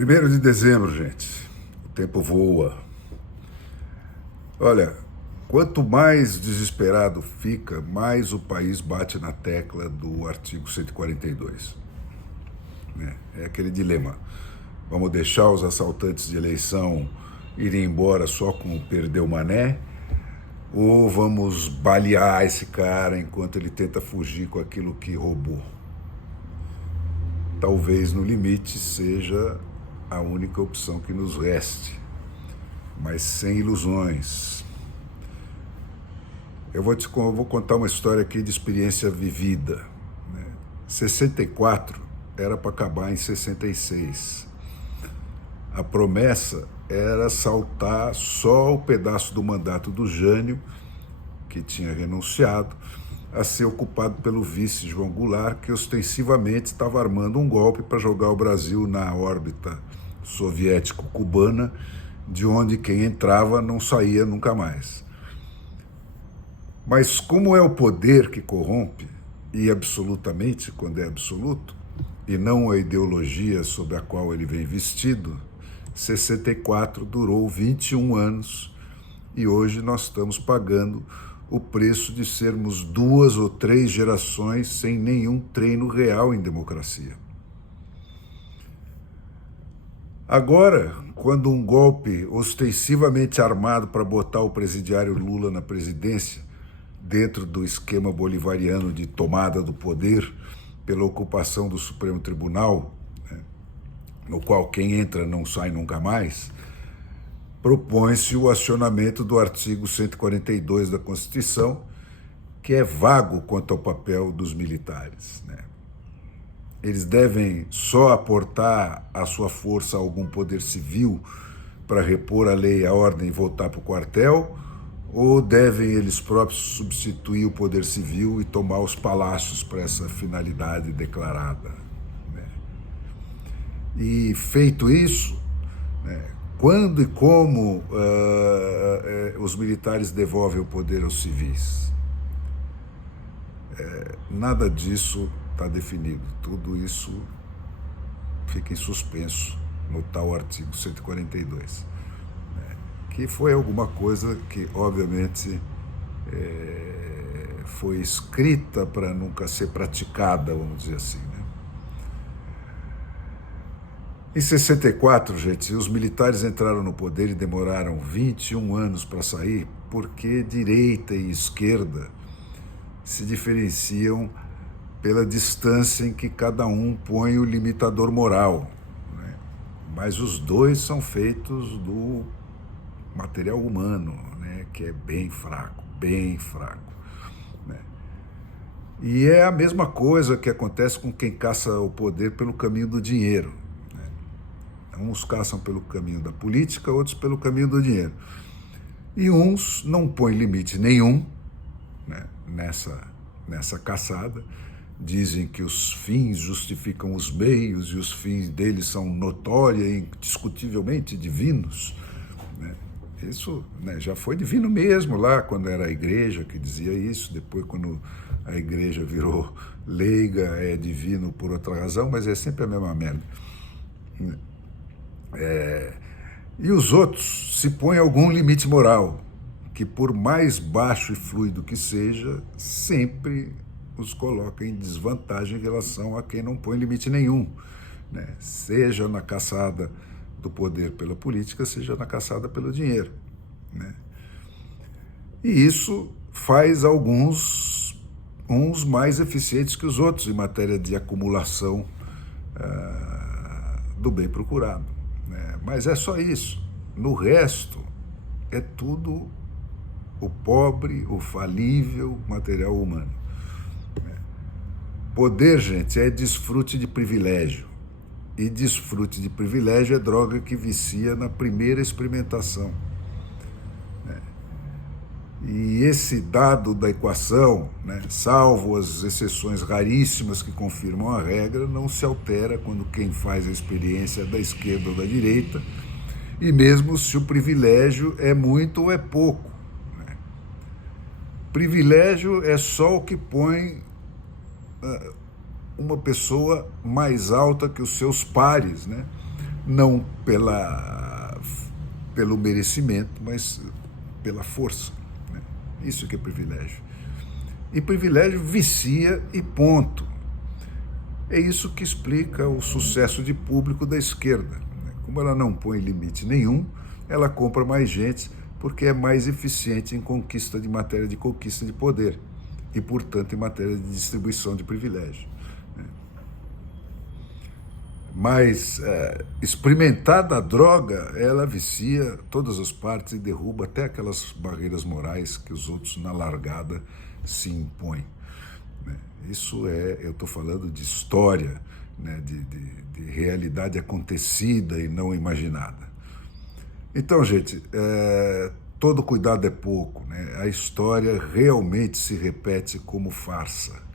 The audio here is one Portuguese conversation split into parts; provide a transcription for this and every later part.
1º de dezembro, gente. O tempo voa. Olha, quanto mais desesperado fica, mais o país bate na tecla do artigo 142. Né? É aquele dilema. Vamos deixar os assaltantes de eleição irem embora só com perder o mané? Ou vamos balear esse cara enquanto ele tenta fugir com aquilo que roubou? Talvez no limite seja a única opção que nos reste, mas sem ilusões. Eu vou contar uma história aqui de experiência vivida. 64 era para acabar em 66. A promessa era saltar só o pedaço do mandato do Jânio, que tinha renunciado, a ser ocupado pelo vice João Goulart, que ostensivamente estava armando um golpe para jogar o Brasil na órbita soviético-cubana, de onde quem entrava não saía nunca mais. Mas como é o poder que corrompe, e absolutamente quando é absoluto, e não a ideologia sob a qual ele vem vestido, 64 durou 21 anos e hoje nós estamos pagando o preço de sermos 2 ou 3 gerações sem nenhum treino real em democracia. Agora, quando um golpe ostensivamente armado para botar o presidiário Lula na presidência, dentro do esquema bolivariano de tomada do poder pela ocupação do Supremo Tribunal, no qual quem entra não sai nunca mais, propõe-se o acionamento do artigo 142 da Constituição, que é vago quanto ao papel dos militares. Eles devem só aportar a sua força a algum poder civil para repor a lei e a ordem e voltar para o quartel, ou devem eles próprios substituir o poder civil e tomar os palácios para essa finalidade declarada? E feito isso, quando e como os militares devolvem o poder aos civis? Nada disso está definido. Tudo isso fica em suspenso no tal artigo 142, que foi alguma coisa que, obviamente, foi escrita para nunca ser praticada, vamos dizer assim. Em 64, gente, os militares entraram no poder e demoraram 21 anos para sair, porque direita e esquerda se diferenciam pela distância em que cada um põe o limitador moral. Mas os dois são feitos do material humano, que é bem fraco, bem fraco. E é a mesma coisa que acontece com quem caça o poder pelo caminho do dinheiro. Uns caçam pelo caminho da política, outros pelo caminho do dinheiro. E uns não põem limite nenhum nessa caçada. Dizem que os fins justificam os meios e os fins deles são notória e indiscutivelmente divinos. Isso já foi divino mesmo lá, quando era a igreja que dizia isso. Depois, quando a igreja virou leiga, é divino por outra razão, mas é sempre a mesma merda. E os outros se põem algum limite moral, que por mais baixo e fluido que seja, sempre os coloca em desvantagem em relação a quem não põe limite nenhum, seja na caçada do poder pela política, seja na caçada pelo dinheiro. E isso faz uns mais eficientes que os outros em matéria de acumulação do bem procurado. Mas é só isso. No resto, é tudo o pobre, o falível material humano. Poder, gente, é desfrute de privilégio. E desfrute de privilégio é droga que vicia na primeira experimentação. E esse dado da equação, salvo as exceções raríssimas que confirmam a regra, não se altera quando quem faz a experiência é da esquerda ou da direita, e mesmo se o privilégio é muito ou é pouco. Privilégio é só o que põe uma pessoa mais alta que os seus pares, não pelo merecimento, mas pela força, né? Isso que é privilégio. E privilégio vicia e ponto. É isso que explica o sucesso de público da esquerda. Como ela não põe limite nenhum, ela compra mais gente porque é mais eficiente em matéria de conquista de poder e, portanto, em matéria de distribuição de privilégio. Mas experimentada a droga, ela vicia todas as partes e derruba até aquelas barreiras morais que os outros, na largada, se impõem. Isso eu estou falando de história, né, de realidade acontecida e não imaginada. Então, gente, todo cuidado é pouco, né? A história realmente se repete como farsa.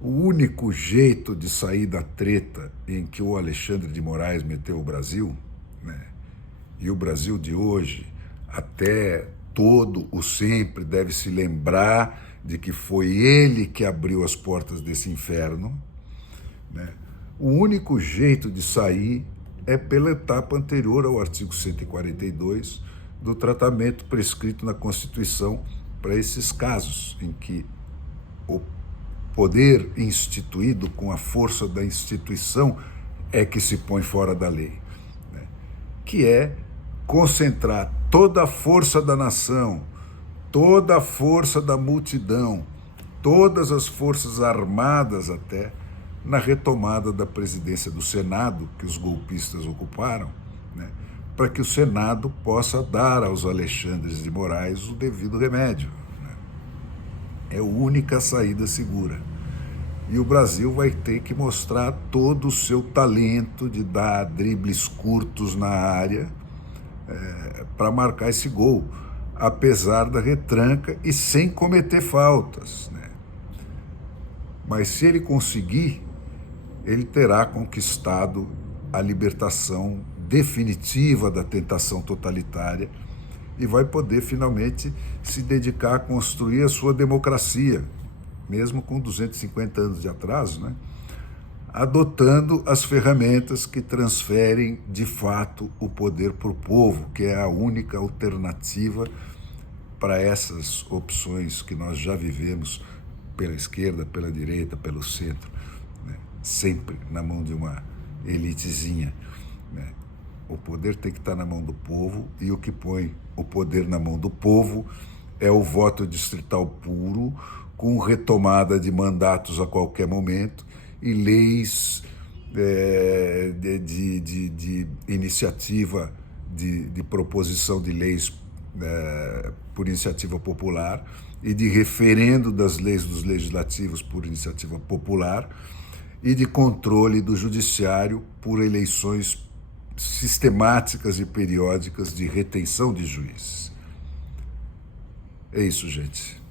O único jeito de sair da treta em que o Alexandre de Moraes meteu o Brasil, né, e o Brasil de hoje, até todo o sempre deve se lembrar de que foi ele que abriu as portas desse inferno, né? O único jeito de sair é pela etapa anterior ao artigo 142 do tratamento prescrito na Constituição para esses casos em que o poder instituído com a força da instituição é que se põe fora da lei, né? Que é concentrar toda a força da nação, toda a força da multidão, todas as forças armadas até, na retomada da presidência do Senado, que os golpistas ocuparam, né, para que o Senado possa dar aos Alexandres de Moraes o devido remédio. É a única saída segura. E o Brasil vai ter que mostrar todo o seu talento de dar dribles curtos na área para marcar esse gol, apesar da retranca e sem cometer faltas, né? Mas se ele conseguir, ele terá conquistado a libertação definitiva da tentação totalitária e vai poder finalmente se dedicar a construir a sua democracia, mesmo com 250 anos de atraso, né? Adotando as ferramentas que transferem de fato o poder para o povo, que é a única alternativa para essas opções que nós já vivemos pela esquerda, pela direita, pelo centro, né? Sempre na mão de uma elitezinha, né? O poder tem que estar na mão do povo, e o que põe o poder na mão do povo é o voto distrital puro, com retomada de mandatos a qualquer momento e leis de iniciativa, de proposição de leis por iniciativa popular e de referendo das leis dos legislativos por iniciativa popular e de controle do judiciário por eleições sistemáticas e periódicas de retenção de juízes. É isso, gente.